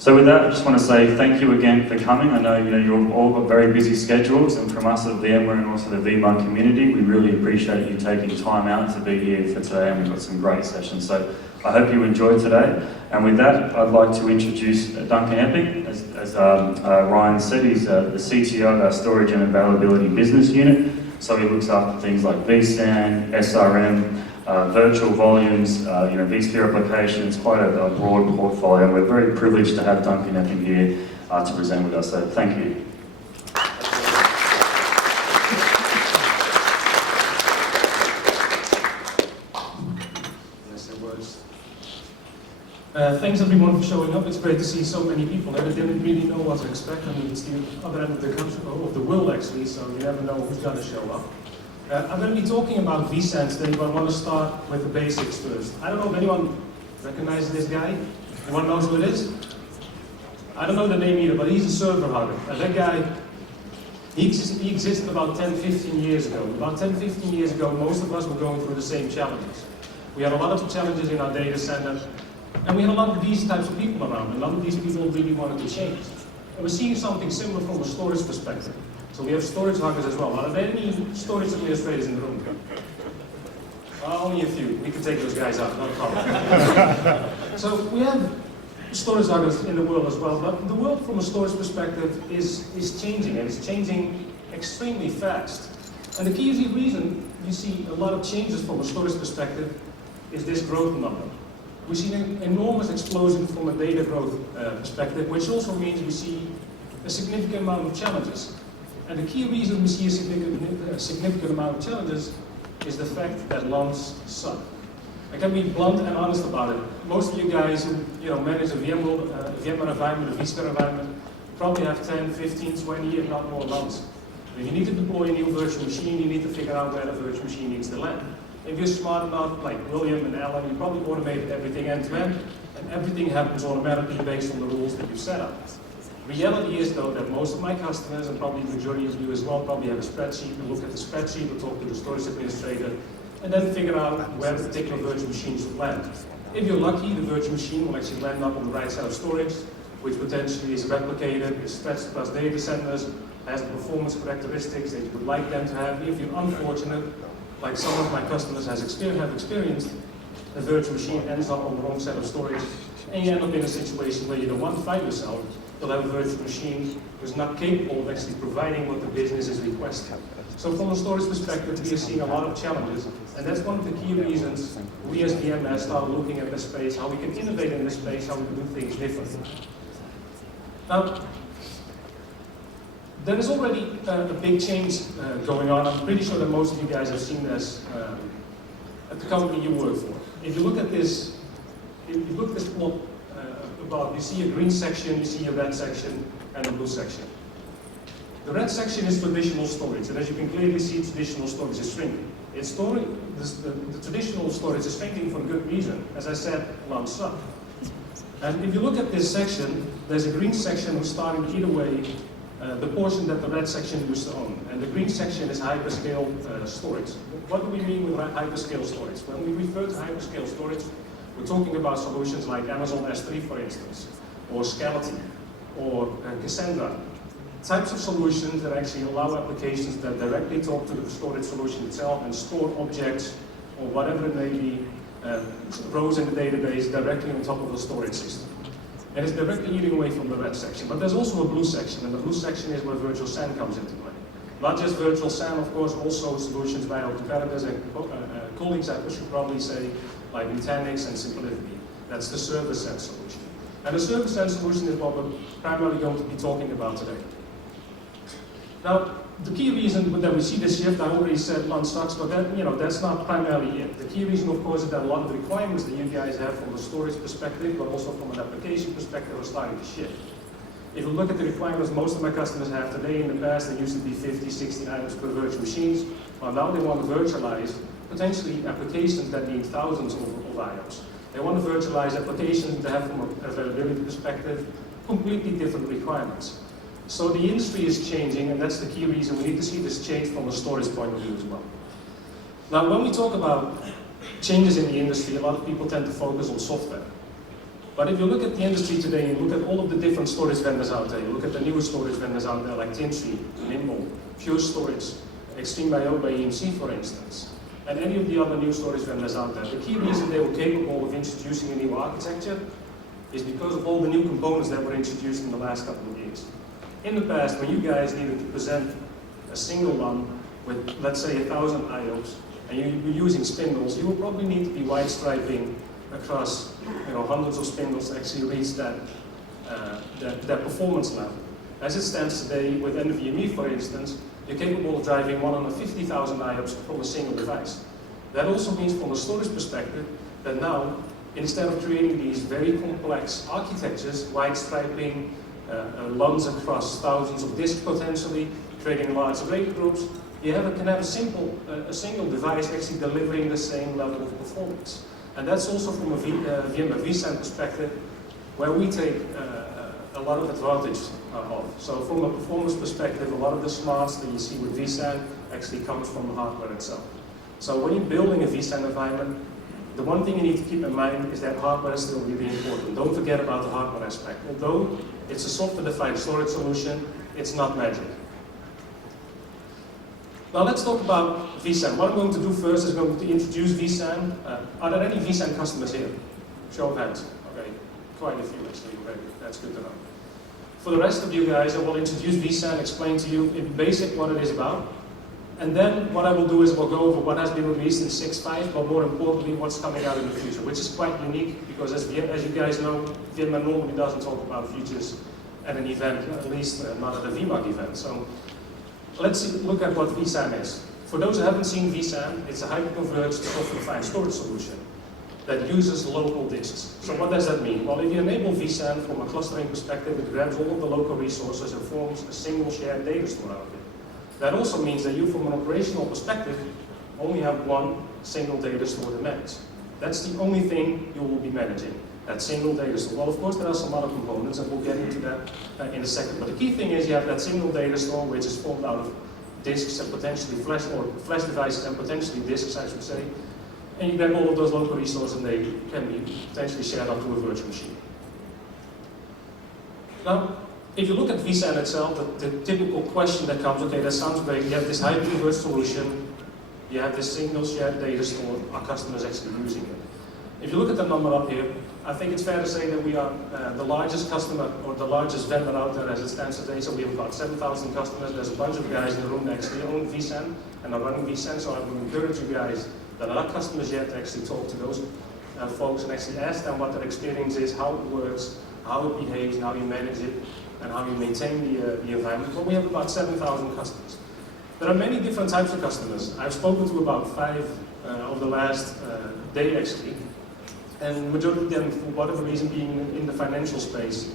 So with that, I just want to say thank you again for coming. I know you've all got very busy schedules, and from us at VMware and also the VMUG community, we really appreciate you taking time out to be here for today, and we've got some great sessions. So I hope you enjoyed today. And with that, I'd like to introduce Duncan Epping. As Ryan said, he's the CTO of our Storage and Availability Business Unit. So he looks after things like Vsan, SRM, virtual volumes, vSphere applications, quite a broad portfolio. We're very privileged to have Duncan Epping here to present with us, so thank you. Yes, it was. Thanks everyone for showing up. It's great to see so many people. I didn't really know what to expect. I mean, it's the other end of the country, of the world actually, so you never know who's going to show up. I'm going to be talking about Vsat today, but I want to start with the basics first. I don't know if anyone recognizes this guy. Anyone knows who it is? I don't know the name either, but he's a server hugger. And that guy, he existed about 10, 15 years ago. About 10, 15 years ago, most of us were going through the same challenges. We had a lot of challenges in our data center, and we had a lot of these types of people around. A lot of these people really wanted to change. And we're seeing something similar from a storage perspective. So we have storage huggers as well. Are there any storage administrators in the room? Only a few. We can take those guys out, no problem. So we have storage huggers in the world as well, but the world from a storage perspective is changing, and it's changing extremely fast. And the key reason you see a lot of changes from a storage perspective is this growth number. We see an enormous explosion from a data growth perspective, which also means we see a significant amount of challenges. And the key reason we see a significant amount of challenges is the fact that LANs suck. I can be blunt and honest about it. Most of you guys who manage a VMware environment, a vSphere environment, probably have 10, 15, 20, if not more LANs. If you need to deploy a new virtual machine, you need to figure out where the virtual machine needs to land. If you're smart enough, like William and Alan, you probably automated everything end-to-end, and everything happens automatically based on the rules that you set up. Reality is, though, that most of my customers, and probably the majority of you as well, probably have a spreadsheet. We look at the spreadsheet, we talk to the storage administrator, and then figure out where the particular virtual machine should land. If you're lucky, the virtual machine will actually land up on the right side of storage, which potentially is replicated, is stretched across data centers, has the performance characteristics that you would like them to have. If you're unfortunate, like some of my customers have experienced, the virtual machine ends up on the wrong side of storage, and you end up in a situation where you don't want to find yourself. You'll have a virtual machine who's not capable of actually providing what the business is requesting. So from a storage perspective, we are seeing a lot of challenges, and that's one of the key reasons we as VMware started looking at this space, how we can innovate in this space, how we can do things differently. Now, there is already a big change going on. I'm pretty sure that most of you guys have seen this at the company you work for. If you look at this, plot above, you see a green section, you see a red section, and a blue section. The red section is traditional storage, and as you can clearly see, traditional storage is shrinking. The traditional storage is shrinking for a good reason. As I said, LANs suck. And if you look at this section, there's a green section who's starting to eat away the portion that the red section used to own. And the green section is hyperscale storage. What do we mean with hyperscale storage? When we refer to hyperscale storage, we're talking about solutions like Amazon S3, for instance, or Skeleton, or Cassandra. Types of solutions that actually allow applications that directly talk to the storage solution itself and store objects, or whatever it may be, rows in the database directly on top of the storage system. And it's directly eating away from the red section. But there's also a blue section, and the blue section is where virtual SAN comes into play. Not just virtual SAN, of course, also solutions by our competitors and colleagues, I should probably say, like Nutanix and Simplicity. That's the server SAN solution. And the server SAN solution is what we're primarily going to be talking about today. Now, the key reason that we see this shift, I already said LAN sucks, but that's not primarily it. The key reason, of course, is that a lot of the requirements that you guys have from a storage perspective, but also from an application perspective, are starting to shift. If you look at the requirements most of my customers have today, in the past, they used to be 50, 60 items per virtual machines. Well, now they want to virtualize potentially applications that need thousands of items. They want to virtualize applications that have, from an availability perspective, completely different requirements. So the industry is changing, and that's the key reason we need to see this change from a storage point of view as well. Now, when we talk about changes in the industry, a lot of people tend to focus on software. But if you look at the industry today and look at all of the different storage vendors out there, you look at the newest storage vendors out there like Tintree, Nimble, Pure Storage, Extreme.io by EMC for instance, and any of the other new storage vendors out there, the key reason they were capable of introducing a new architecture is because of all the new components that were introduced in the last couple of years. In the past, when you guys needed to present a single one with, let's say, 1,000 IOs, and you were using spindles, you would probably need to be white striping across hundreds of spindles to actually reach that performance level. As it stands today, with NVMe, for instance, you're capable of driving 150,000 IOPS from a single device. That also means, from a storage perspective, that now, instead of creating these very complex architectures, white striping, LUNs across thousands of disks potentially, creating large RAID groups, you can have a single device actually delivering the same level of performance. And that's also from a Vsat perspective, where we take a lot of advantage of. So from a performance perspective, a lot of the smarts that you see with Vsat actually comes from the hardware itself. So when you're building a Vsat environment, the one thing you need to keep in mind is that hardware is still really important. Don't forget about the hardware aspect. Although it's a software-defined storage solution, it's not magic. Now let's talk about Vsan. What I'm going to do first is going to introduce Vsan. Are there any Vsan customers here? Show of hands. Okay, quite a few actually. Okay, that's good to know. For the rest of you guys, I will introduce Vsan, explain to you in basic what it is about. And then what I will do is we'll go over what has been released in 6.5, but more importantly, what's coming out in the future, which is quite unique because as you guys know, VMware normally doesn't talk about futures at an event, at least not at a VMUG event. So let's look at what Vsan is. For those who haven't seen Vsan, it's a hyper-converged software-defined storage solution that uses local disks. So what does that mean? Well, if you enable Vsan from a clustering perspective, it grabs all of the local resources and forms a single shared data store out of it. That also means that you, from an operational perspective, only have one single data store to manage. That's the only thing you will be managing, that single data store. Well, of course, there are some other components, and we'll get into that in a second. But the key thing is you have that single data store, which is formed out of disks and potentially flash devices and potentially disks, I should say. And you grab all of those local resources, and they can be potentially shared up to a virtual machine. Now, if you look at Vsan itself, the typical question that comes, okay, that sounds great, you have this hyper-converged solution, you have this single shared data store, our customers actually using it. If you look at the number up here, I think it's fair to say that we are the largest customer, or the largest vendor out there as it stands today, so we have about 7,000 customers. There's a bunch of guys in the room that actually own Vsan and are running Vsan, so I would encourage you guys that are not customers yet to actually talk to those folks and actually ask them what their experience is, how it works, how it behaves, and how you manage it, and how you maintain the environment. But we have about 7,000 customers. There are many different types of customers. I've spoken to about 5 over the last day actually, and the majority of them, for whatever reason, being in the financial space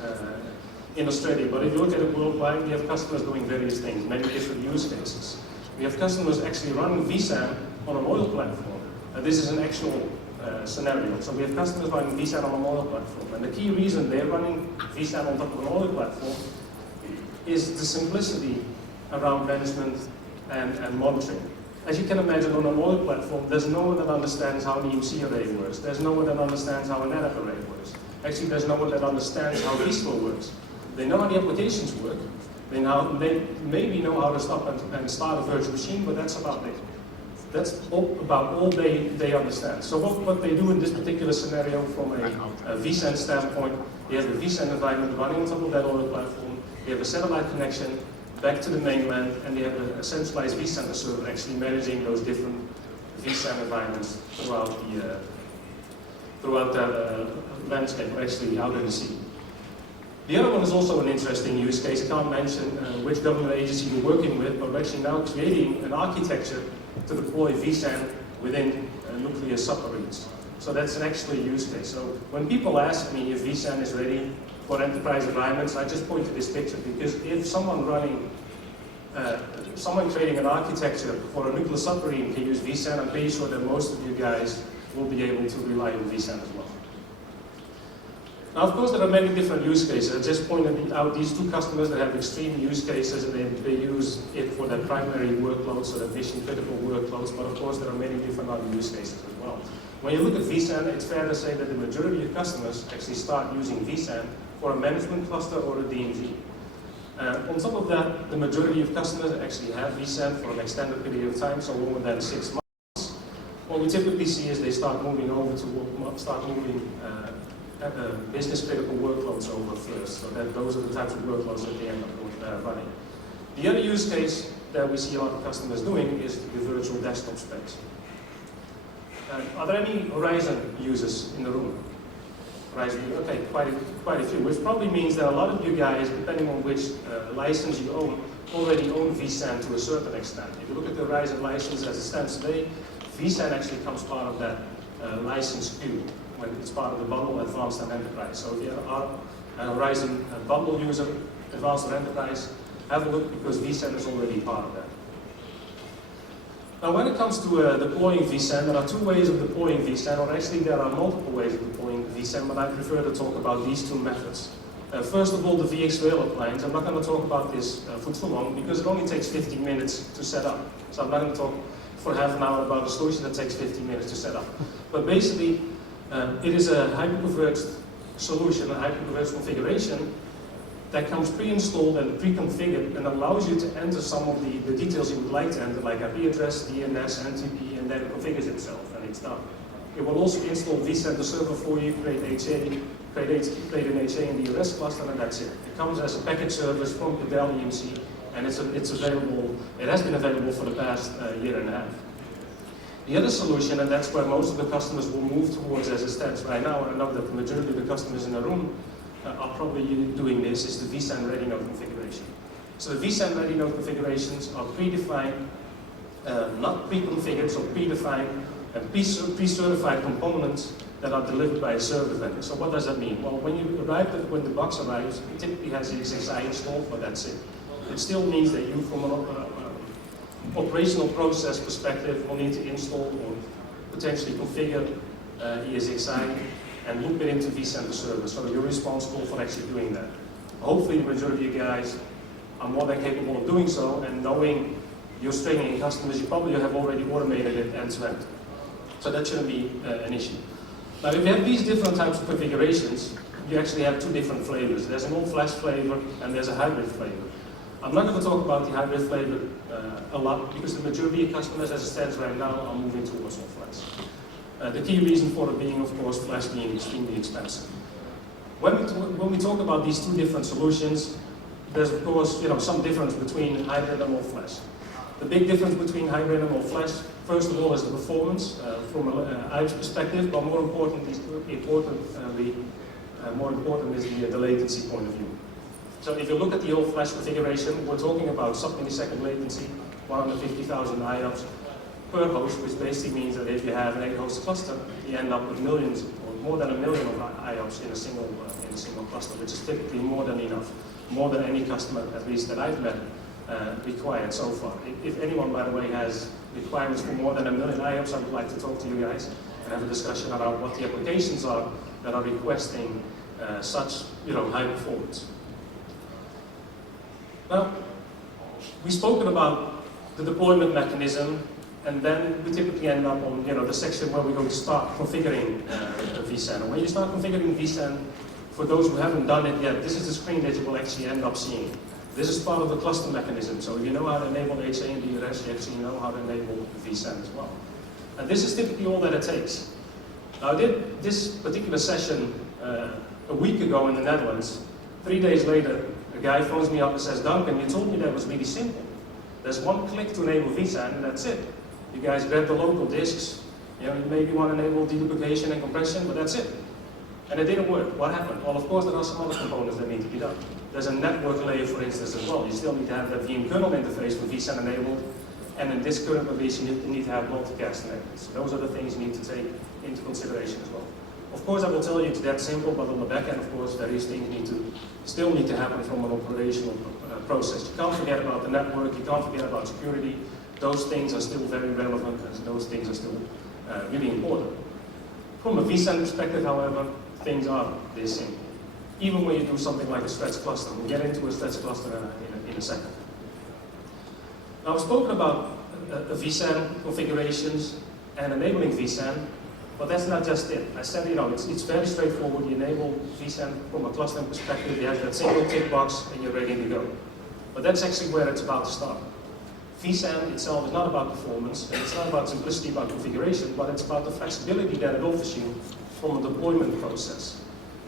in Australia. But if you look at it worldwide, we have customers doing various things, many different use cases. We have customers actually running Vsan on an oil platform. This is an actual scenario. So we have customers running Vsan on an oil platform. And the key reason they're running Vsan on top of an oil platform is the simplicity around management and monitoring. As you can imagine, on an oil platform, there's no one that understands how an EMC array works. There's no one that understands how a NetApp array works. Actually, there's no one that understands how vSphere works. They know how the applications work. They maybe know how to stop and start a virtual machine, but that's about it. That's about all they understand. So what they do in this particular scenario from a Vsan standpoint, they have a Vsan environment running on top of that oil platform, they have a satellite connection back to the mainland, and they have a centralized Vcenter server actually managing those different Vsan environments throughout that landscape, or actually out in the sea. The other one is also an interesting use case. I can't mention which government agency we're working with, but we're actually now creating an architecture to deploy Vsan within nuclear submarines. So that's an actual use case. So when people ask me if Vsan is ready for enterprise environments, I just point to this picture, because if someone creating an architecture for a nuclear submarine can use Vsan, I'm pretty sure that most of you guys will be able to rely on Vsan as well. Now, of course, there are many different use cases. I just pointed out these 2 customers that have extreme use cases, and they use it for their primary workloads, so their mission-critical workloads, but of course, there are many different other use cases as well. When you look at Vsan, it's fair to say that the majority of customers actually start using Vsan for a management cluster or a DMZ. On top of that, the majority of customers actually have Vsan for an extended period of time, so longer than 6 months. What we typically see is they start moving over to business critical workloads over first, so that those are the types of workloads that they end up running. The other use case that we see a lot of customers doing is the virtual desktop space. Are there any Horizon users in the room? Horizon, okay, quite a few, which probably means that a lot of you guys, depending on which license you own, already own Vsan to a certain extent. If you look at the Horizon license as it stands today, Vsan actually comes part of that license queue when it's part of the bundle Advanced and Enterprise. So if you are a Horizon bundle user, Advanced or Enterprise, have a look because Vsan is already part of that. Now when it comes to deploying Vsan, there are 2 ways of deploying Vsan, or actually there are multiple ways of deploying Vsan, but I prefer to talk about these 2 methods. First of all, the VxRail appliance. I'm not going to talk about this for too long because it only takes 15 minutes to set up. So I'm not going to talk for half an hour about a solution that takes 15 minutes to set up. But basically, it is a hyperconverged solution, a hyperconverged configuration that comes pre-installed and pre-configured and allows you to enter some of the details you would like to enter, like IP address, DNS, NTP, and then it configures itself, and it's done. It will also install Vcenter server for you, create an HA in the US cluster, and that's it. It comes as a package service from the Dell EMC, and it's available. It has been available for the past year and a half. The other solution, and that's where most of the customers will move towards as it stands right now, and I know that the majority of the customers in the room are probably doing this, is the Vsan Ready Node configuration. So the Vsan Ready Node configurations are predefined, not pre-configured, so predefined and pre-certified components that are delivered by a service vendor. So what does that mean? Well, when the box arrives, it typically has the XXI installed, but that's it. It still means that you, from an operational process perspective, will need to install or potentially configure ESXi and loop it into Vcenter server. So you're responsible for actually doing that. Hopefully the majority of you guys are more than capable of doing so, and knowing your stringing in customers, you probably have already automated it end to end. So that shouldn't be an issue. Now if you have these different types of configurations, you actually have 2 different flavors. There's an all-flash flavor and there's a hybrid flavor. I'm not going to talk about the hybrid flavor a lot because the majority of customers as it stands right now are moving towards all-flash. The key reason for it being, of course, flash being extremely expensive. When we talk about these 2 different solutions, there's of course some difference between hybrid and all-flash. The big difference between hybrid and all-flash, first of all, is the performance from an IOPS perspective, but more important is the latency point of view. So if you look at the all-flash configuration, we're talking about sub-millisecond latency, 150,000 IOPS per host, which basically means that if you have an 8-host cluster, you end up with millions or more than 1 million of IOPS in a single cluster, which is typically more than enough, more than any customer, at least that I've met, required so far. If anyone, by the way, has requirements for more than 1 million IOPS, I would like to talk to you guys and have a discussion about what the applications are that are requesting such high performance. Now, we've spoken about the deployment mechanism, and then we typically end up on the section where we're going to start configuring Vsan. And when you start configuring Vsan, for those who haven't done it yet, this is the screen that you will actually end up seeing. This is part of the cluster mechanism. So if you know how to enable HA and DRS, you actually know how to enable Vsan as well. And this is typically all that it takes. Now, I did this particular session a week ago in the Netherlands. 3 days later, a guy phones me up and says, Duncan, you told me that was really simple. There's 1 click to enable Vsan, and that's it. You guys grab the local disks, you maybe want to enable deduplication and compression, but that's it. And it didn't work. What happened? Well, of course, there are some other components that need to be done. There's a network layer, for instance, as well. You still need to have that VM kernel interface for Vsan enabled, and in this current release, you need to have multicast enabled. So those are the things you need to take into consideration as well. Of course, I will tell you it's that simple, but on the back end, of course, various things still need to happen from an operational process. You can't forget about the network, you can't forget about security. Those things are still very relevant, and those things are still really important. From a Vsan perspective, however, things are this simple. Even when you do something like a stretch cluster. We'll get into a stretch cluster in a second. Now, I've spoken about Vsan configurations and enabling Vsan. But that's not just it. I said, it's very straightforward. You enable vSAN from a clustering perspective. You have that single tick box, and you're ready to go. But that's actually where it's about to start. Vsat itself is not about performance, and it's not about simplicity about configuration, but it's about the flexibility that it offers you from a deployment process.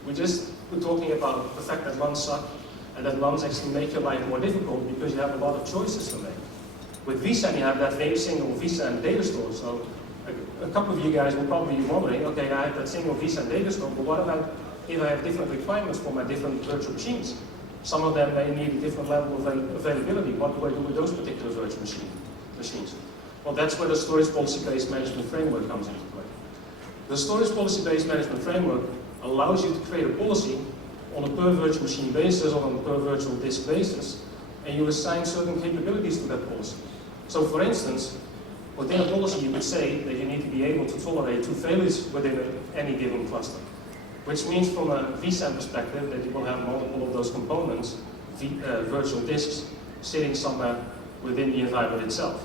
We're talking about the fact that runs suck, and that runs actually make your life more difficult because you have a lot of choices to make. With Vsat, you have that very single Vsat data store. So a couple of you guys will probably be wondering, okay, I have that single Vsat data store, but what about if I have different requirements for my different virtual machines? Some of them may need a different level of availability. What do I do with those particular virtual machines? Well, that's where the storage policy-based management framework comes into play. The storage policy-based management framework allows you to create a policy on a per virtual machine basis or on a per virtual disk basis, and you assign certain capabilities to that policy. So for instance, within a policy you would say that you need to be able to tolerate 2 failures within any given cluster. Which means from a vSAN perspective that you will have multiple of those components, virtual disks, sitting somewhere within the environment itself.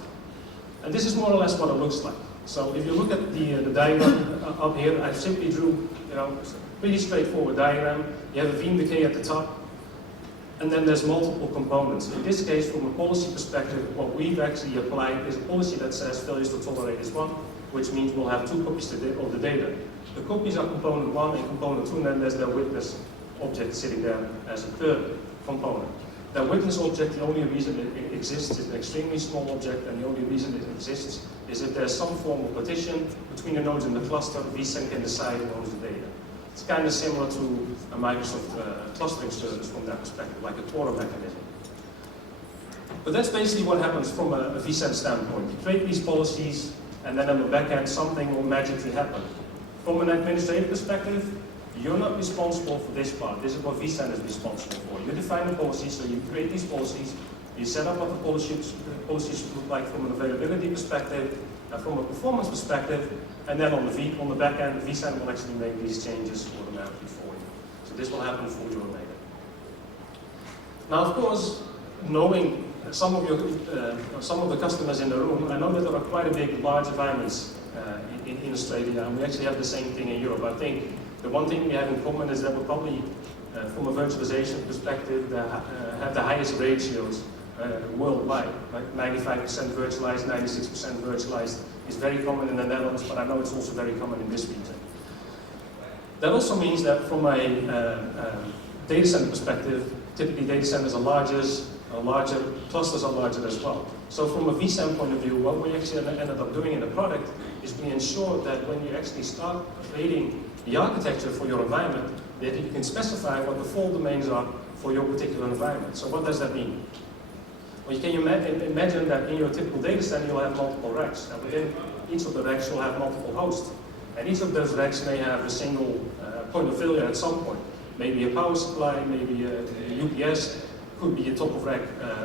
And this is more or less what it looks like. So if you look at the diagram up here, I simply drew a pretty straightforward diagram. You have a VMUG at the top, and then there's multiple components. In this case, from a policy perspective, what we've actually applied is a policy that says failures to tolerate is 1, which means we'll have 2 copies of the data. The copies are component 1 and component 2, and then there's the witness object sitting there as a third component. That witness object, the only reason it exists is an extremely small object, and the only reason it exists is if there's some form of partition between the nodes in the cluster, vSAN can decide who owns the data. It's kind of similar to a Microsoft clustering service from that perspective, like a quorum mechanism. But that's basically what happens from a vSAN standpoint. You create these policies, and then on the back end, something will magically happen. From an administrative perspective, you're not responsible for this part. This is what Vsat is responsible for. You define the policies, so you create these policies, you set up what the policies should look like from an availability perspective, from a performance perspective, and then on the back end, Vsat will actually make these changes automatically for you. So this will happen for you later. Now, of course, knowing some of the customers in the room, I know that there are quite a big, large environments in Australia, and we actually have the same thing in Europe. I think the one thing we have in common is that we're probably, from a virtualization perspective, have the highest ratios worldwide. Like 95% virtualized, 96% virtualized is very common in the Netherlands, but I know it's also very common in this region. That also means that from a data center perspective, typically data centers are larger, clusters are larger as well. So from a vSAN point of view, what we actually ended up doing in the product is we ensure that when you actually start creating the architecture for your environment, that you can specify what the fault domains are for your particular environment. So what does that mean? Well, you can imagine that in your typical data center you'll have multiple racks, and within each of the racks you'll have multiple hosts. And each of those racks may have a single point of failure at some point. Maybe a power supply, maybe a UPS, could be a top-of-rack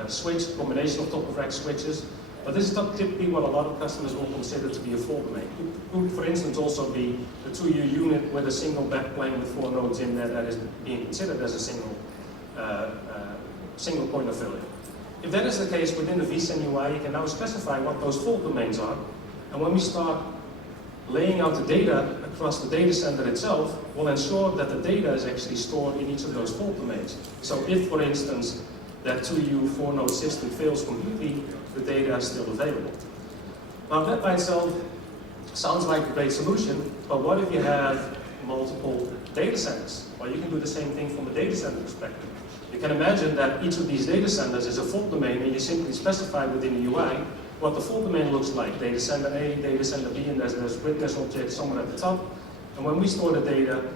switch, combination of top-of-rack switches. But this is not typically what a lot of customers will consider to be a fault domain. It could, for instance, also be a 2U unit with a single backplane with 4 nodes in there that is being considered as a single point of failure. If that is the case within the Vsat UI, you can now specify what those fault domains are. And when we start laying out the data across the data center itself, we'll ensure that the data is actually stored in each of those fault domains. So if, for instance, that 2U 4-node system fails completely, the data is still available. Now that by itself sounds like a great solution, but what if you have multiple data centers? Well, you can do the same thing from a data center perspective. You can imagine that each of these data centers is a fault domain, and you simply specify within the UI what the fault domain looks like. Data center A, data center B, and there's witness object somewhere at the top. And when we store the data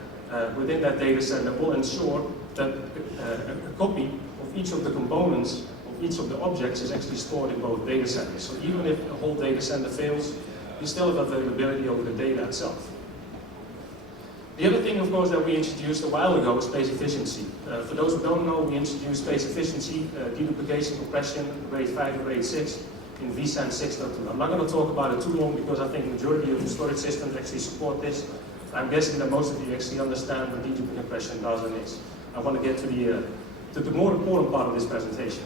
within that data center, we'll ensure that a copy of each of the components of each of the objects is actually stored in both data centers. So even if a whole data center fails, you still have availability over the data itself. The other thing, of course, that we introduced a while ago is space efficiency. For those who don't know, we introduced space efficiency, deduplication, compression, RAID 5 and RAID 6 in Vsan 6.2. I'm not going to talk about it too long because I think the majority of the storage systems actually support this. I'm guessing that most of you actually understand what deduplication compression does and is. I want to get to the more important part of this presentation.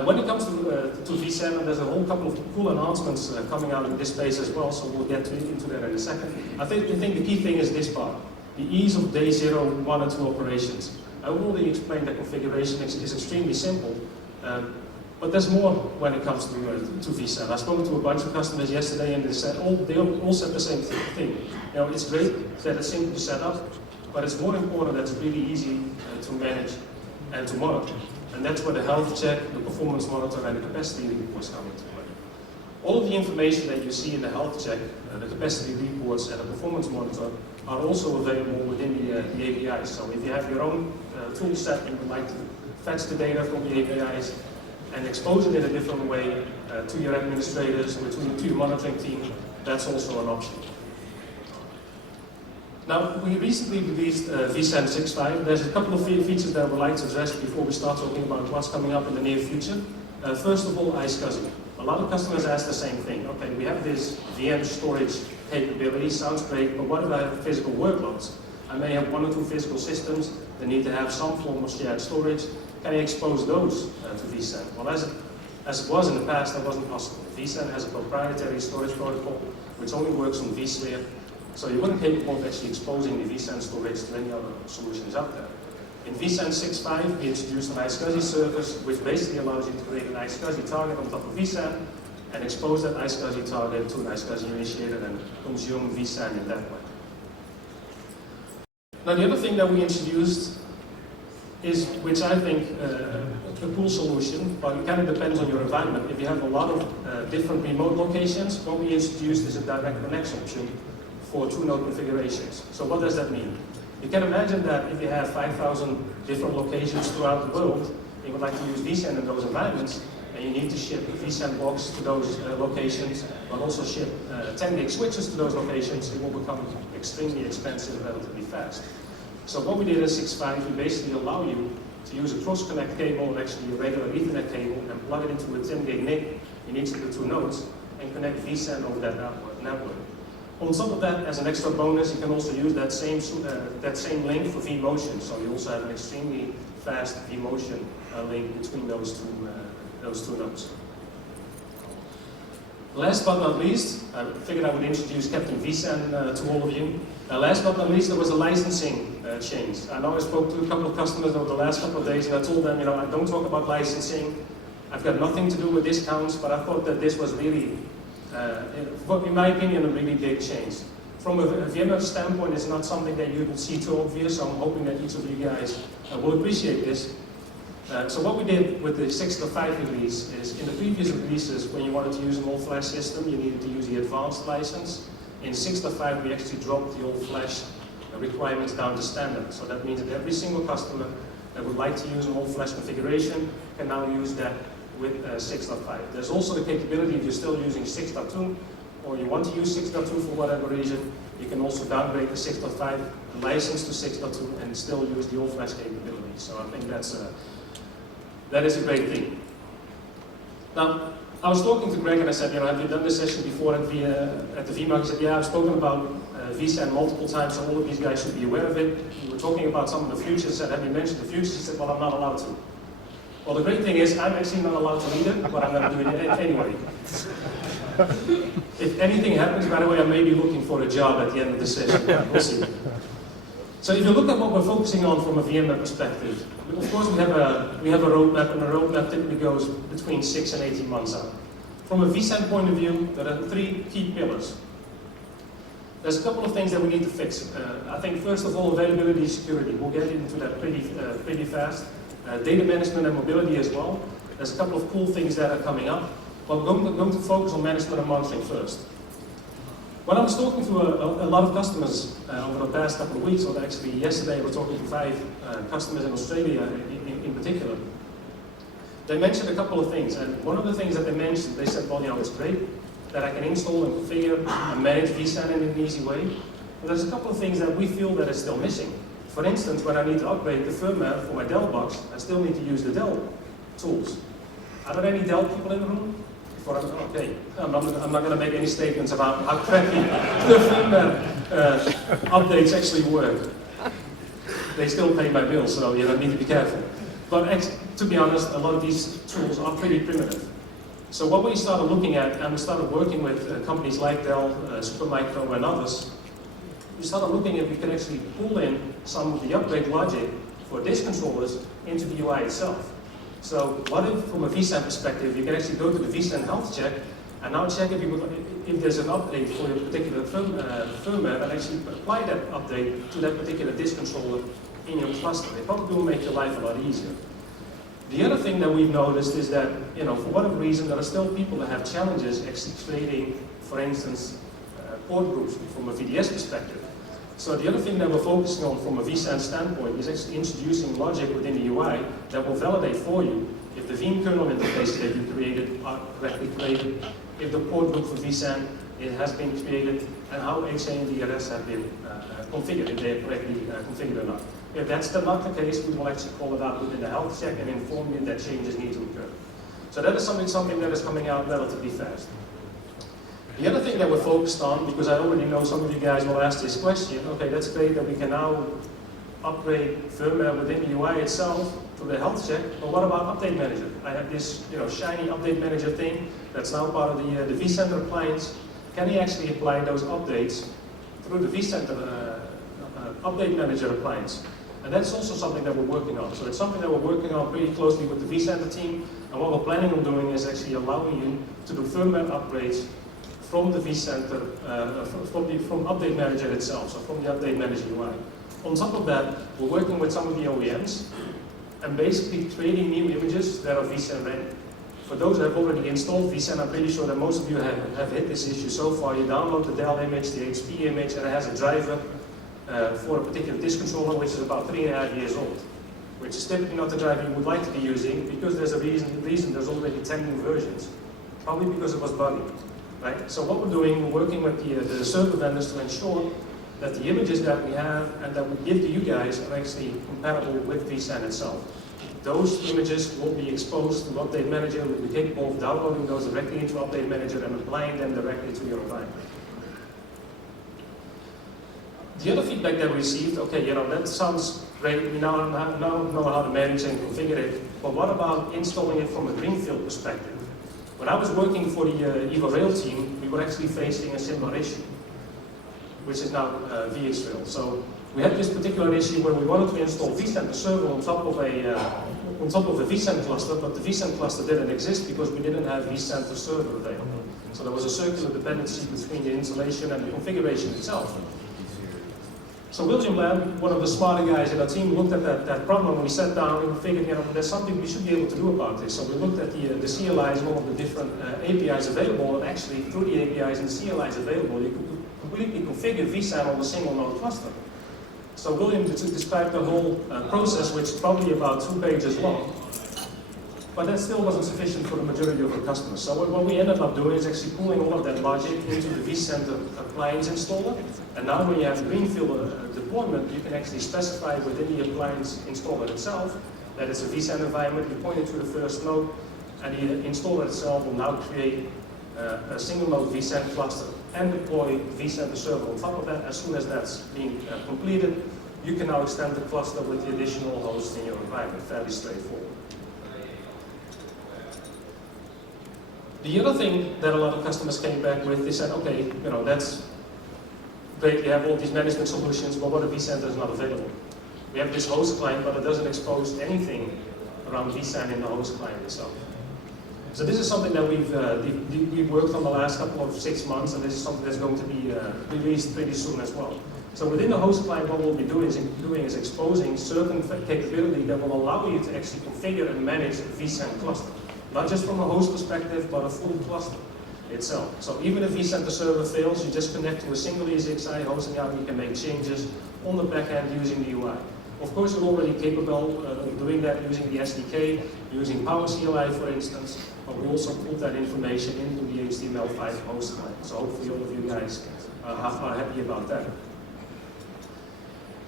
When it comes to Vsant, there's a whole couple of cool announcements coming out in this space as well, so we'll get into that in a second. I think the key thing is this part, the ease of day 0, 1 and 2 operations. I already explained that configuration is extremely simple, but there's more when it comes to Vsant. I spoke to a bunch of customers yesterday and they all said the same thing. You know, it's great that it's simple to set up, but it's more important that it's really easy to manage and to monitor. And that's where the health check, the performance monitor, and the capacity reports come into play. All of the information that you see in the health check, the capacity reports, and the performance monitor are also available within the APIs. So if you have your own tool set and you would like to fetch the data from the APIs and expose it in a different way to your administrators or to your monitoring team, that's also an option. Now, we recently released Vsan 6.5. There's a couple of features that I would like to address before we start talking about what's coming up in the near future. First of all, iSCSI. A lot of customers ask the same thing. Okay, we have this VM storage capability, sounds great, but what about physical workloads? I may have 1 or 2 physical systems that need to have some form of shared storage. Can I expose those to Vsan? Well, as it was in the past, that wasn't possible. Vsan has a proprietary storage protocol which only works on vSphere. So you weren't capable of actually exposing the Vsan storage to any other solutions out there. In Vsan 6.5, we introduced an iSCSI service, which basically allows you to create an iSCSI target on top of Vsan and expose that iSCSI target to an iSCSI initiator and consume Vsan in that way. Now, the other thing that we introduced is, which I think a cool solution, but it kind of depends on your environment. If you have a lot of different remote locations, what we introduced is a direct connect option for 2-node configurations. So what does that mean? You can imagine that if you have 5,000 different locations throughout the world, you would like to use Vsan in those environments, and you need to ship a Vsan box to those locations, but also ship 10 gig switches to those locations, it will become extremely expensive relatively fast. So what we did in 6.5, we basically allow you to use a cross-connect cable, actually a regular Ethernet cable, and plug it into a 10 gig NIC in each of the 2 nodes, and connect Vsan over that network. On top of that, as an extra bonus, you can also use that same link for vMotion. So you also have an extremely fast vMotion link between those two nodes. Last but not least, I figured I would introduce Captain Vsan to all of you. Last but not least, there was a licensing change. I know I spoke to a couple of customers over the last couple of days, and I told them, you know, I don't talk about licensing. I've got nothing to do with discounts, but I thought that this was really, in my opinion, a really big change. From a VMware standpoint, it's not something that you will see too obvious, so I'm hoping that each of you guys will appreciate this. So what we did with the 6.5 release is, in the previous releases, when you wanted to use an all-flash system, you needed to use the advanced license. In 6.5, we actually dropped the all-flash requirements down to standard. So that means that every single customer that would like to use an all-flash configuration can now use that with 6.5. There's also the capability, if you're still using 6.2, or you want to use 6.2 for whatever reason, you can also downgrade the 6.5 license to 6.2 and still use the all-flash capability. So I think that is a great thing. Now, I was talking to Greg and I said, you know, have you done this session before at the VMUG? He said, yeah, I've spoken about Vsan multiple times, so all of these guys should be aware of it. We were talking about some of the futures. I said, have you mentioned the futures? He said, well, I'm not allowed to. Well, the great thing is, I'm actually not allowed to read it, but I'm going to do it anyway. If anything happens, by the way, I may be looking for a job at the end of the session. We'll see. So if you look at what we're focusing on from a VMware perspective, of course we have a roadmap, and the roadmap typically goes between 6 and 18 months out. From a Vsan point of view, there are 3 key pillars. There's a couple of things that we need to fix. I think first of all, availability and security. We'll get into that pretty fast. Data management and mobility as well. There's a couple of cool things that are coming up. But we're going to focus on management and monitoring first. When I was talking to a lot of customers over the past couple of weeks, or actually yesterday I was talking to 5 customers in Australia in particular, they mentioned a couple of things. And one of the things that they mentioned, they said, well, you know, it's great that I can install and configure and manage Vsan in an easy way. But there's a couple of things that we feel that is still missing. For instance, when I need to upgrade the firmware for my Dell box, I still need to use the Dell tools. Are there any Dell people in the room? Okay, I'm not going to make any statements about how crappy the firmware updates actually work. They still pay my bills, so you know, need to be careful. But to be honest, a lot of these tools are pretty primitive. So what we started looking at, and we started working with companies like Dell, Supermicro, and others, we started looking at we can actually pull in some of the upgrade logic for disk controllers into the UI itself. So what if, from a Vsan perspective, you can actually go to the Vsan health check and now check if there's an update for your particular firmware and actually apply that update to that particular disk controller in your cluster. It probably will make your life a lot easier. The other thing that we've noticed is that, for whatever reason, there are still people that have challenges actually creating, for instance, port groups from a VDS perspective. So the other thing that we're focusing on from a Vsan standpoint is actually introducing logic within the UI that will validate for you if the Veeam kernel interfaces that you created are correctly created, if the port group for Vsan has been created, and how HA and DRS have been configured, if they are correctly configured or not. If that's still not the case, we will actually call it out within the health check and inform you that changes need to occur. So that is something that is coming out relatively fast. The other thing that we're focused on, because I already know some of you guys will ask this question, okay, that's great that we can now upgrade firmware within the UI itself to the health check, but what about Update Manager? I have this shiny Update Manager thing that's now part of the Vcenter appliance. Can he actually apply those updates through the Vcenter Update Manager appliance? And that's also something that we're working on. So it's something that we're working on pretty closely with the Vcenter team, and what we're planning on doing is actually allowing you to do firmware upgrades from the Vcenter, from Update Manager itself, so from the Update Manager UI. On top of that, we're working with some of the OEMs and basically creating new images that are Vsan ready. For those that have already installed Vsan, I'm pretty sure that most of you have hit this issue so far. You download the Dell image, the HP image, and it has a driver for a particular disk controller which is about 3.5 years old, which is typically not the driver you would like to be using because there's a reason there's already 10 new versions, probably because it was buggy. Right? So what we're doing, we're working with the server vendors to ensure that the images that we have and that we give to you guys are actually compatible with Vsan itself. Those images will be exposed to Update Manager. We'll be capable of downloading those directly into Update Manager and applying them directly to your environment. The other feedback that we received, okay, that sounds great. We now know how to manage and configure it, but what about installing it from a greenfield perspective? When I was working for the EvoRail team, we were actually facing a similar issue, which is now VxRail. So we had this particular issue where we wanted to install Vcenter server on top of a Vsan cluster, but the Vsan cluster didn't exist because we didn't have Vcenter server available. So there was a circular dependency between the installation and the configuration itself. So William Lamb, one of the smarter guys in our team, looked at that problem and we sat down and we figured, there's something we should be able to do about this. So we looked at the CLIs and all of the different APIs available, and actually through the APIs and CLIs available, you could completely configure Vsan on a single node cluster. So William described the whole process, which is probably about 2 pages long. But that still wasn't sufficient for the majority of our customers. So what we ended up doing is actually pulling all of that logic into the Vcenter appliance installer. And now when you have greenfield deployment, you can actually specify within the appliance installer itself that it's a Vsan environment. You point it to the first node, and the installer itself will now create a single node Vsan cluster and deploy Vcenter server on top of that. As soon as that's being completed, you can now extend the cluster with the additional hosts in your environment. Fairly straightforward. The other thing that a lot of customers came back with, they said, okay, that's great, you have all these management solutions, but what if Vcenter is not available? We have this host client, but it doesn't expose anything around Vsan in the host client itself. So this is something that we've worked on the last couple of 6 months, and this is something that's going to be released pretty soon as well. So within the host client, what we'll be doing is exposing certain capability that will allow you to actually configure and manage a Vsan cluster. Not just from a host perspective, but a full cluster itself. So even if Vcenter server fails, you just connect to a single ESXi host, and now you can make changes on the back end using the UI. Of course, you're already capable of doing that using the SDK, using PowerCLI, for instance, but we also put that information into the HTML5 host client. So hopefully all of you guys are happy about that.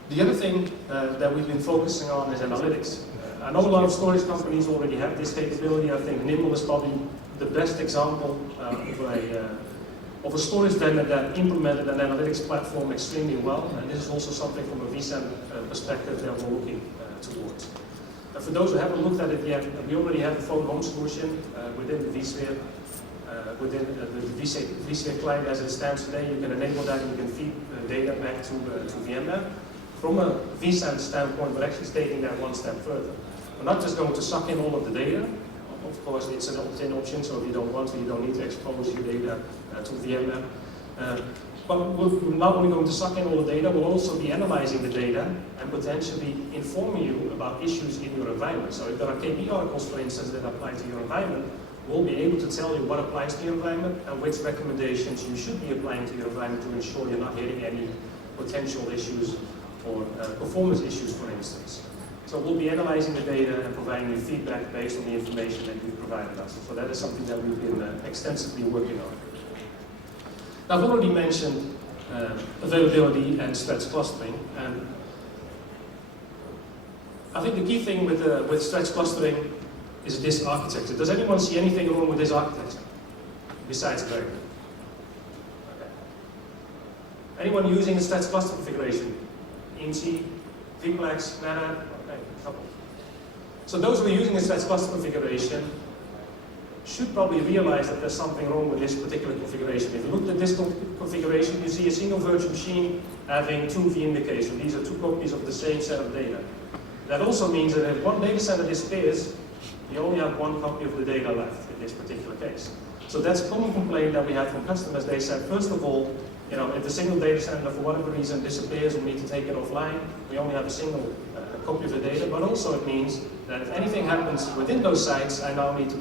The other thing that we've been focusing on is analytics. I know a lot of storage companies already have this capability. I think Nimble is probably the best example of a storage vendor that implemented an analytics platform extremely well. And this is also something from a Vsan perspective that we're looking towards. For those who haven't looked at it yet, we already have a phone home solution within the vSphere, within the vSphere client as it stands today. You can enable that and you can feed data back to VMware. From a Vsan standpoint, we're actually taking that one step further. We're not just going to suck in all of the data. Of course, it's an opt-in option, so if you don't want to, you don't need to expose your data to VMware. But we're not only going to suck in all the data, we'll also be analyzing the data and potentially informing you about issues in your environment. So if there are KP articles, for instance, that apply to your environment, we'll be able to tell you what applies to your environment and which recommendations you should be applying to your environment to ensure you're not hitting any potential issues or performance issues, for instance. So we'll be analyzing the data and providing you feedback based on the information that you've provided us. So that is something that we've been extensively working on. Now, I've already mentioned availability and stretch clustering, and I think the key thing with stretch clustering is this architecture. Does anyone see anything wrong with this architecture besides availability? Okay. Anyone using a stretch cluster configuration? EMC, Vplex, NetApp? Okay, a couple. So those who are using a stretch cluster configuration should probably realize that there's something wrong with this particular configuration. If you look at this configuration, you see a single virtual machine having two VMUGs. So these are two copies of the same set of data. That also means that if one data center disappears, you only have one copy of the data left in this particular case. So that's a common complaint that we have from customers. They said, first of all, if the single data center for whatever reason disappears, we need to take it offline. We only have a single copy of the data, but also it means that if anything happens within those sites, I now need to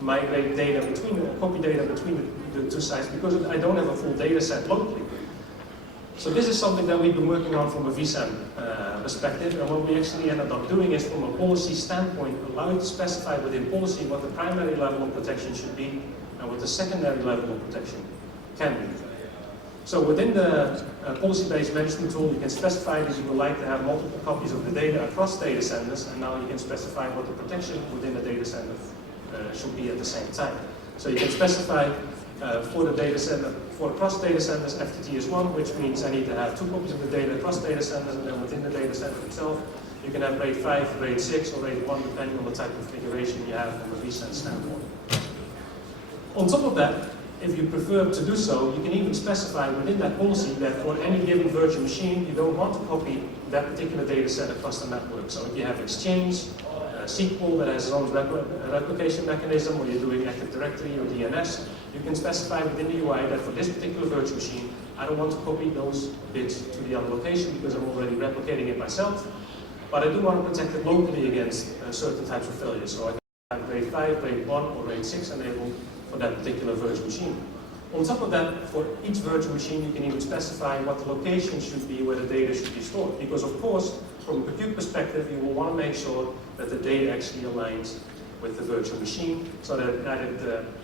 migrate data between, or copy data between the two sites because I don't have a full data set locally. So this is something that we've been working on from a Vsan perspective, and what we actually ended up doing is from a policy standpoint, allow you to specify within policy what the primary level of protection should be and what the secondary level of protection can be. So within the policy-based management tool, you can specify that you would like to have multiple copies of the data across data centers, and now you can specify what the protection within the data center should be at the same time. So you can specify for the data center, for across data centers, FTT is 1, which means I need to have 2 copies of the data across data centers, and then within the data center itself, you can have RAID 5, RAID 6, or RAID 1, depending on the type of configuration you have from a Vsan standpoint. On top of that, if you prefer to do so, you can even specify within that policy that for any given virtual machine, you don't want to copy that particular data set across the network. So if you have Exchange, SQL that has its own replication mechanism, or you're doing Active Directory or DNS, you can specify within the UI that for this particular virtual machine, I don't want to copy those bits to the other location because I'm already replicating it myself, but I do want to protect it locally against certain types of failures. So I can have RAID 5, RAID 1, or RAID 6 enabled for that particular virtual machine. On top of that, for each virtual machine, you can even specify what the location should be where the data should be stored. Because of course, from a compute perspective, you will want to make sure that the data actually aligns with the virtual machine, so that if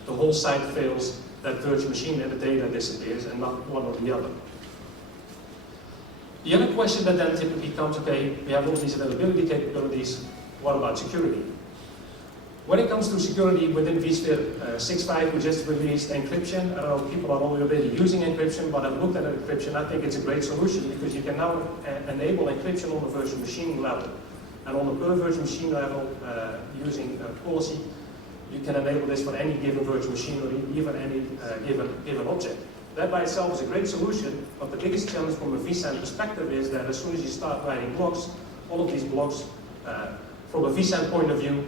the whole site fails, that virtual machine and the data disappears, and not one or the other. The other question that then typically comes, okay, we have all these availability capabilities, what about security? When it comes to security within vSphere 6.5, we just released encryption. I don't know if people are already using encryption, but I've looked at encryption. I think it's a great solution because you can now enable encryption on the virtual machine level. And on the per virtual machine level, using policy, you can enable this for any given virtual machine or even any given object. That by itself is a great solution, but the biggest challenge from a Vsan perspective is that as soon as you start writing blocks, all of these blocks, from a Vsan point of view,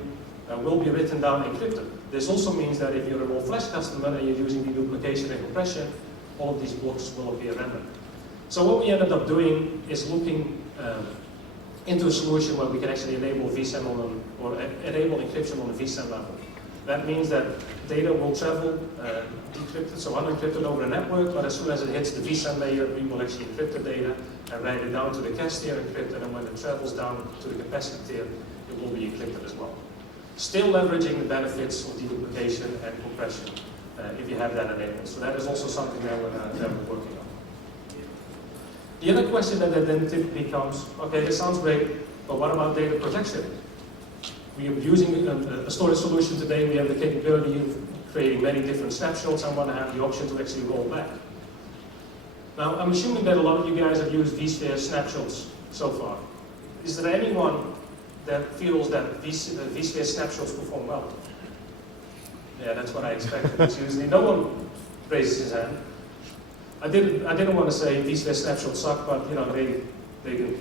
will be written down encrypted. This also means that if you're a all-flash customer and you're using deduplication and compression, all of these blocks will appear random. So what we ended up doing is looking into a solution where we can actually enable Vsan or enable encryption on a Vsan level. That means that data will travel decrypted, so unencrypted over a network, but as soon as it hits the Vsan layer, we will actually encrypt the data and write it down to the cache tier encrypted, and when it travels down to the capacity tier, it will be encrypted as well. Still leveraging the benefits of deduplication and compression if you have that enabled. So that is also something that we're working on. The other question that then typically comes, okay, this sounds great, but what about data protection? We are using a storage solution today. We have the capability of creating many different snapshots and want to have the option to actually roll back. Now, I'm assuming that a lot of you guys have used vSphere snapshots so far. Is there anyone that feels that vSphere snapshots perform well? Yeah, that's what I expected. It's usually no one raises his hand. I didn't want to say vSphere snapshots suck, but you know they do.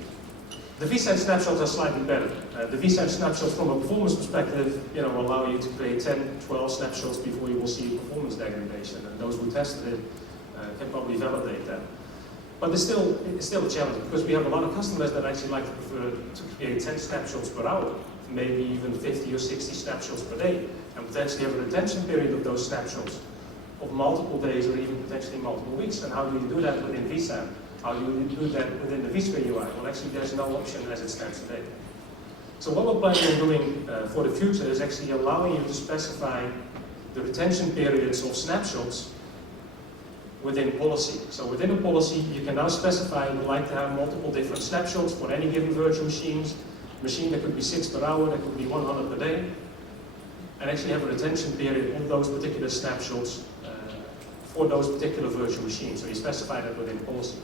The Vsat snapshots are slightly better. The Vsat snapshots from a performance perspective, you know, allow you to create 10, 12 snapshots before you will see performance degradation, and those who tested it can probably validate that. But it's still a challenge, because we have a lot of customers that actually like to prefer to create 10 snapshots per hour, maybe even 50 or 60 snapshots per day, and potentially have a retention period of those snapshots of multiple days or even potentially multiple weeks. And how do you do that within Vsat? How do you do that within the vSphere UI? Well, actually, there's no option as it stands today. So what we're planning on doing for the future is actually allowing you to specify the retention periods of snapshots within policy. So within a policy, you can now specify you would like to have multiple different snapshots for any given virtual machine that could be 6 per hour, that could be 100 per day, and actually have a retention period of those particular snapshots for those particular virtual machines. So you specify that within policy.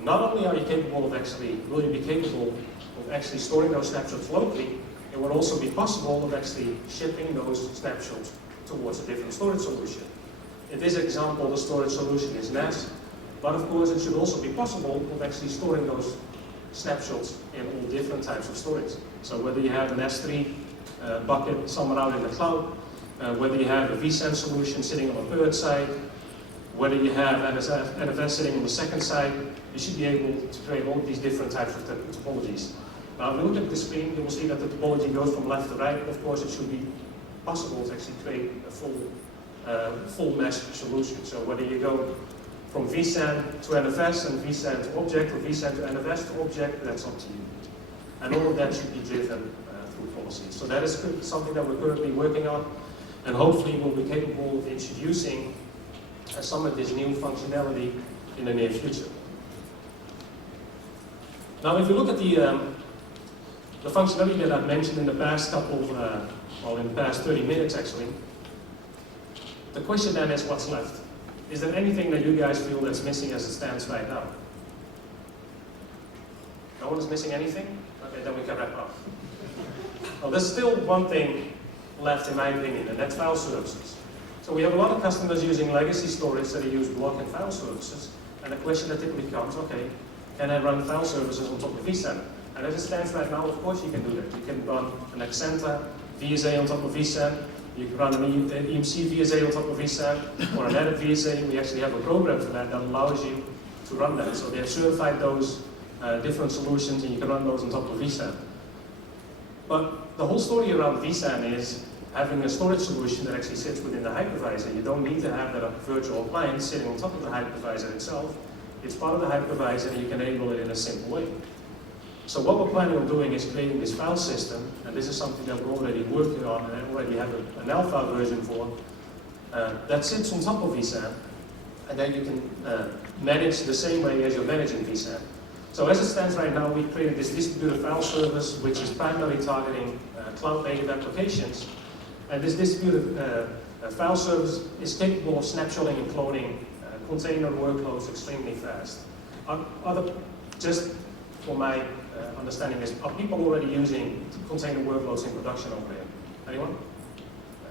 Not only are you capable of will you be capable of actually storing those snapshots locally, it will also be possible of actually shipping those snapshots towards a different storage solution. In this example, the storage solution is NAS, but of course it should also be possible of actually storing those snapshots in all different types of storage. So whether you have an S3 bucket somewhere out in the cloud, whether you have a Vsan solution sitting on a third side, whether you have NFS sitting on the second side, you should be able to create all these different types of topologies. Now, if you look at the screen, you will see that the topology goes from left to right. Of course, it should be possible to actually create a full mesh solution. So whether you go from Vsan to NFS and Vsan to object, or Vsan to NFS to object, that's up to you. And all of that should be driven through policy. So that is something that we're currently working on, and hopefully we'll be capable of introducing some of this new functionality in the near future. Now, if you look at the functionality that I've mentioned in the past in the past 30 minutes actually, the question then is what's left? Is there anything that you guys feel that's missing as it stands right now? No one is missing anything? Okay, then we can wrap up. Well, there's still one thing left in my opinion, and that's file services. So we have a lot of customers using legacy storage that use block and file services, and the question that typically comes, okay, can I run file services on top of Vsat? And as it stands right now, of course you can do that. You can run an Vcenter VSA on top of Vsat, you can run an EMC VSA on top of Vsat, or an edit VSA. We actually have a program for that allows you to run that. So they have certified those different solutions, and you can run those on top of Vsat. But the whole story around Vsan is having a storage solution that actually sits within the hypervisor. You don't need to have that virtual appliance sitting on top of the hypervisor itself. It's part of the hypervisor, and you can enable it in a simple way. So what we're planning on doing is creating this file system, and this is something that we're already working on and already have an alpha version for, that sits on top of Vsan, and then you can manage the same way as you're managing Vsan. So as it stands right now, we created this distributed file service, which is primarily targeting cloud-native applications. And this distributed file service is capable of snapshotting and cloning container workloads extremely fast. Just for my understanding, are people already using container workloads in production over here? Anyone?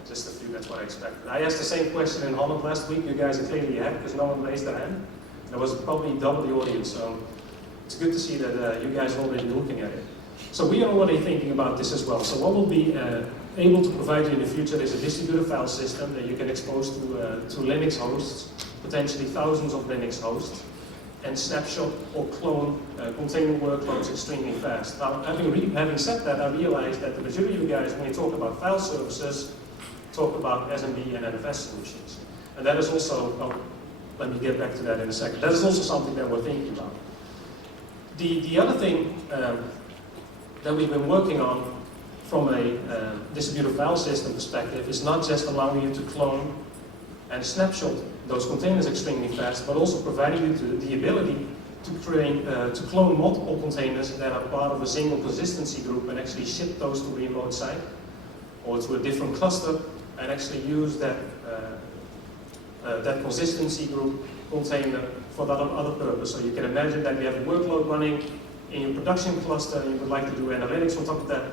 Just a few, that's what I expected. I asked the same question in Holland last week. You guys are clearly ahead because no one raised their hand. There was probably double the audience, so it's good to see that you guys are already looking at it. So we are already thinking about this as well. So what we'll be able to provide you in the future is a distributed file system that you can expose to Linux hosts, potentially thousands of Linux hosts, and snapshot or clone container workloads extremely fast. Now, having said that, I realized that the majority of you guys, when you talk about file services, talk about SMB and NFS solutions. And that is also, let me get back to that in a second. That is also something that we're thinking about. The other thing that we've been working on from a distributed file system perspective is not just allowing you to clone and snapshot those containers extremely fast, but also providing you the ability to clone multiple containers that are part of a single consistency group and actually ship those to a remote site or to a different cluster and actually use that consistency group container for that other purpose. So you can imagine that you have a workload running in your production cluster and you would like to do analytics on top of that.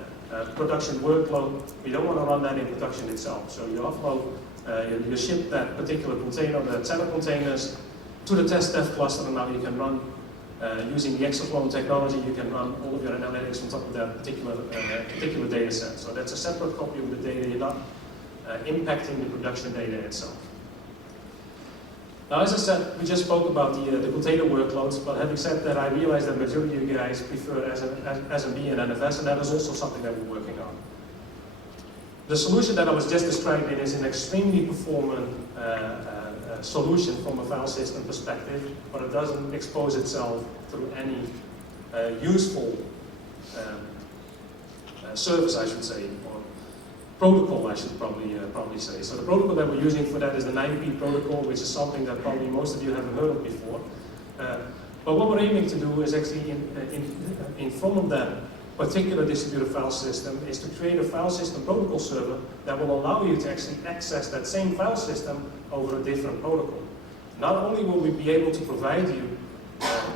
production workload, we don't want to run that in production itself. So you offload, you ship that particular container, the set of containers, to the test dev cluster, and now you can run, using the exaflow technology, you can run all of your analytics on top of that particular data set. So that's a separate copy of the data. You're not impacting the production data itself. Now, as I said, we just spoke about the container workloads, but having said that, I realize that the majority of you guys prefer SMB and NFS, and that is also something that we're working on. The solution that I was just describing is an extremely performant solution from a file system perspective, but it doesn't expose itself through any useful service, I should say, or protocol, I should probably say. So the protocol that we're using for that is the 9P protocol, which is something that probably most of you haven't heard of before. But what we're aiming to do is actually, in front of that particular distributed file system, is to create a file system protocol server that will allow you to actually access that same file system over a different protocol. Not only will we be able to provide you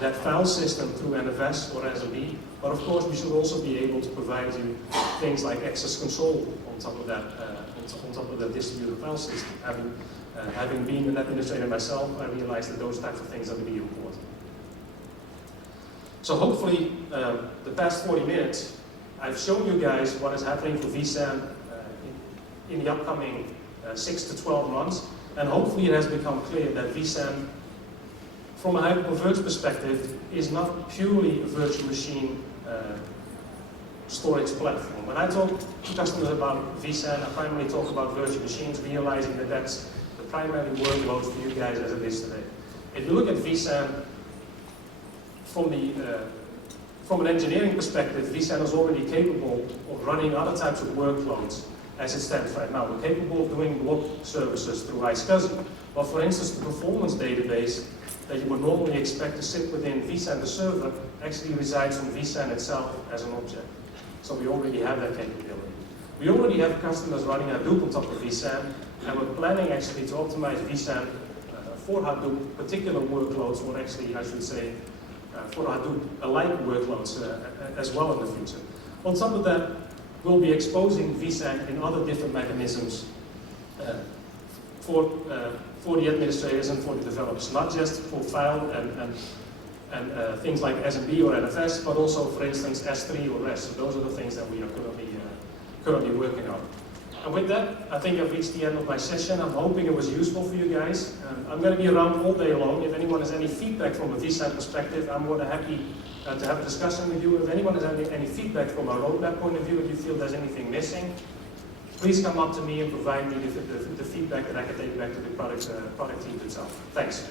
that file system through NFS or SMB, but of course we should also be able to provide you things like access control on top of that distributed file system. Having been an administrator myself, I realized that those types of things are really important. So hopefully, the past 40 minutes, I've shown you guys what is happening for Vsan in the upcoming 6 to 12 months, and hopefully it has become clear that Vsan, from a hyperconverged perspective, is not purely a virtual machine storage platform. When I talk to customers about Vsan, I primarily talk about virtual machines, realizing that that's the primary workload for you guys as it is today. If you look at Vsan, from an engineering perspective, Vsan is already capable of running other types of workloads as it stands right now. We're capable of doing blob services through iSCSI. But for instance, the performance database that you would normally expect to sit within Vsenter server actually resides on Vsan itself as an object. So we already have that capability. We already have customers running Hadoop on top of Vsan, and we're planning actually to optimize Vsan for Hadoop particular workloads, or actually I should say for Hadoop-alike workloads as well in the future. On top of that, we'll be exposing Vsan in other different mechanisms for the administrators and for the developers, not just for file and things like SMB or NFS, but also, for instance, S3 or REST. So those are the things that we are currently working on. And with that, I think I've reached the end of my session. I'm hoping it was useful for you guys. I'm going to be around all day long. If anyone has any feedback from a Vsat perspective, I'm more than happy to have a discussion with you. If anyone has any feedback from a roadmap point of view, if you feel there's anything missing, please come up to me and provide me the feedback that I can take back to the product team itself. Thanks.